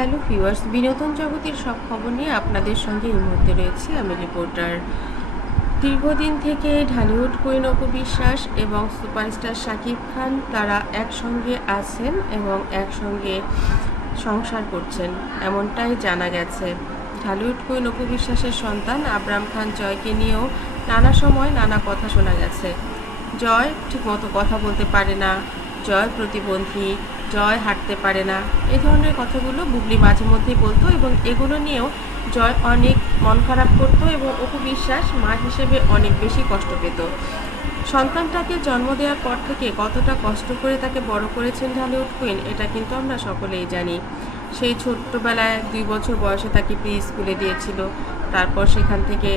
Hello viewers, বিনোদন জগতের সব খবর নিয়ে আপনাদের সঙ্গে এই মুহূর্তে রয়েছি আমি রিপোর্টার। দীর্ঘদিন থেকে ঢালিউড কুইন অপু বিশ্বাস এবং সুপারস্টার শাকিব খান তারা একসঙ্গে আছেন এবং একসঙ্গে সংসার করছেন, এমনটাই জানা গেছে। ঢালিউড কুইন অপু বিশ্বাসের সন্তান আবরাম খান জয়কে নিয়েও নানা সময় নানা কথা শোনা গেছে। জয় ঠিকমতো কথা বলতে পারে না, জয় প্রতিবন্ধী, জয় হাঁটতে পারে না, এই ধরনের কথাগুলো বুবলি মাঝে মধ্যেই বলতো এবং এগুলো নিয়েও জয় অনেক মন খারাপ করতো এবং অপু বিশ্বাস মা হিসেবে অনেক বেশি কষ্ট পেত। সন্তানটাকে জন্ম দেওয়ার পর থেকে কতটা কষ্ট করে তাকে বড় করেছেন ঢালিউড কুইন, এটা কিন্তু আমরা সকলেই জানি। সেই ছোট্টবেলায় 2 বছর বয়সে তাকে প্রি স্কুলে দিয়েছিল, তারপর সেখান থেকে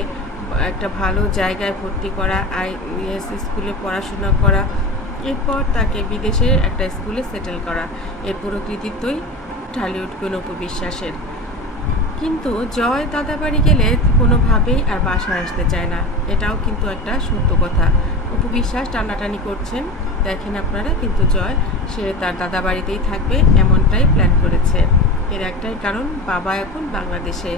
একটা ভালো জায়গায় ভর্তি করা, আইএস স্কুলে পড়াশোনা করা, এরপর তাকে বিদেশের একটা স্কুলে সেটেল করা, এর পুরো কৃতিত্বই ঢালিউড কুইন অপু বিশ্বাসের। কিন্তু জয় দাদাবাড়ি গেলে কোনোভাবেই আর বাসায় আসতে চায় না, এটাও কিন্তু একটা সত্য কথা। অপু বিশ্বাস টানাটানি করছেন, দেখেন আপনারা, কিন্তু জয় সে তার দাদাবাড়িতেই থাকবে এমনটাই প্ল্যান করেছে। এর একটাই কারণ, বাবা এখন বাংলাদেশে।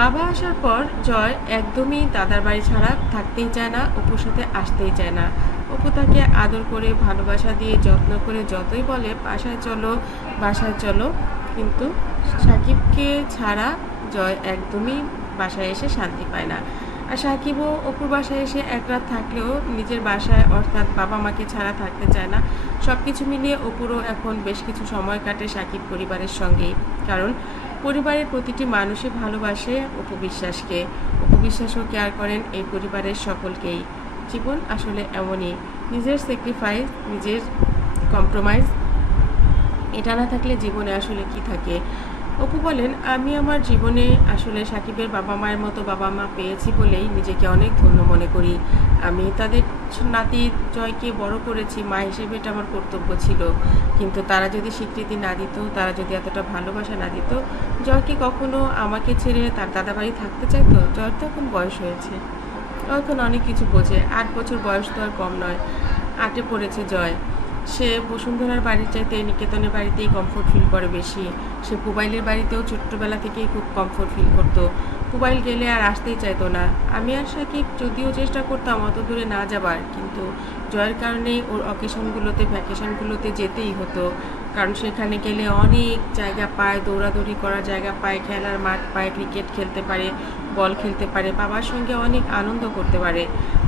বাবা আসার পর জয় একদমই দাদার বাড়ি ছাড়া থাকতেই চায় না, অপুর সাথে আসতেই চায় না। অপু তাকে আদর করে ভালোবাসা দিয়ে যত্ন করে যতই বলে বাসায় চলো বাসায় চলো, কিন্তু সাকিবকে ছাড়া জয় একদমই বাসায় এসে শান্তি পায় না। আর সাকিবও অপুর বাসায় এসে এক রাত থাকলেও নিজের বাসায় অর্থাৎ বাবা মাকে ছাড়া থাকতে চায় না। সব কিছু মিলিয়ে অপুরও এখন বেশ কিছু সময় কাটে সাকিব পরিবারের সঙ্গেই, কারণ পরিবারের প্রতিটি মানুষই ভালোবাসে অপু বিশ্বাসকে, অপু বিশ্বাসও কেয়ার করেন এই পরিবারের সকলকেই। জীবন আসলে এমনই, নিজের স্যাক্রিফাইস, নিজের কম্প্রোমাইজ, এটা না থাকলে জীবনে আসলে কি থাকে। অপু বলেন, আমি আমার জীবনে আসলে সাকিবের বাবা মায়ের মতো বাবা মা পেয়েছি বলেই নিজেকে অনেক ধন্য মনে করি। আমি তাদের নাতি জয়কে বড় করেছি, মা হিসেবে এটা আমার কর্তব্য ছিল। কিন্তু তারা যদি স্বীকৃতি না দিত, তারা যদি এতটা ভালোবাসা না দিত, জয়কে কখনো আমাকে ছেড়ে তার দাদাবাড়ি থাকতে চাইতো? জয়ের তো এখন বয়স হয়েছে, এখন অনেক কিছু বোঝে, 8 বছর বয়স তো আর কম নয়। 8-এ পড়েছে জয়। সে বসুন্ধরার বাড়ির চাইতে নিকেতনের বাড়িতেই কমফোর্ট ফিল করে বেশি। সে পুবাইলের বাড়িতেও ছোট্টবেলা থেকেই খুব কমফোর্ট ফিল করতো, পুবাইল গেলে আর আসতেই চাইতো না। আমি আর সাকিব যদিও চেষ্টা করতাম অত দূরে না যাবার, কিন্তু জয়ের কারণেই ওর অকেশনগুলোতে, ভ্যাকেশনগুলোতে যেতেই হতো, কারণ সেখানে গেলে অনেক জায়গা পায়, দৌড়াদৌড়ি করার জায়গা পায়, খেলার মাঠ পায়, ক্রিকেট খেলতে পারে, বল খেলতে পারে, বাবার সঙ্গে অনেক আনন্দ করতে পারে।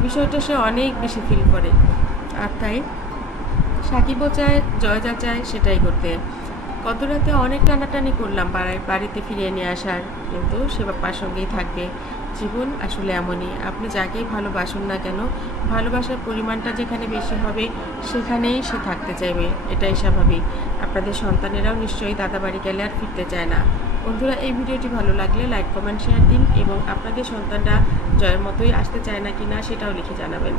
বিষয়টা সে অনেক বেশি ফিল করে। আর তাই সাকিবও চায়, জয় যা চায় সেটাই করতে। গত রাতে অনেক টানাটানি করলাম বাড়িতে ফিরিয়ে নিয়ে আসার, কিন্তু সে বাবার সঙ্গেই থাকবে। জীবন আসলে এমনই, আপনি যাকেই ভালোবাসুন না কেন, ভালোবাসার পরিমাণটা যেখানে বেশি হবে সেখানেই সে থাকতে চাইবে, এটাই স্বাভাবিক। আপনাদের সন্তানেরাও নিশ্চয়ই দাদাবাড়ি গেলে আর ফিরতে চায় না। বন্ধুরা, এই ভিডিওটি ভালো লাগলে লাইক, কমেন্ট, শেয়ার দিন এবং আপনাদের সন্তানরা জয়ের মতোই আসতে চায় না কি না সেটাও লিখে জানাবেন।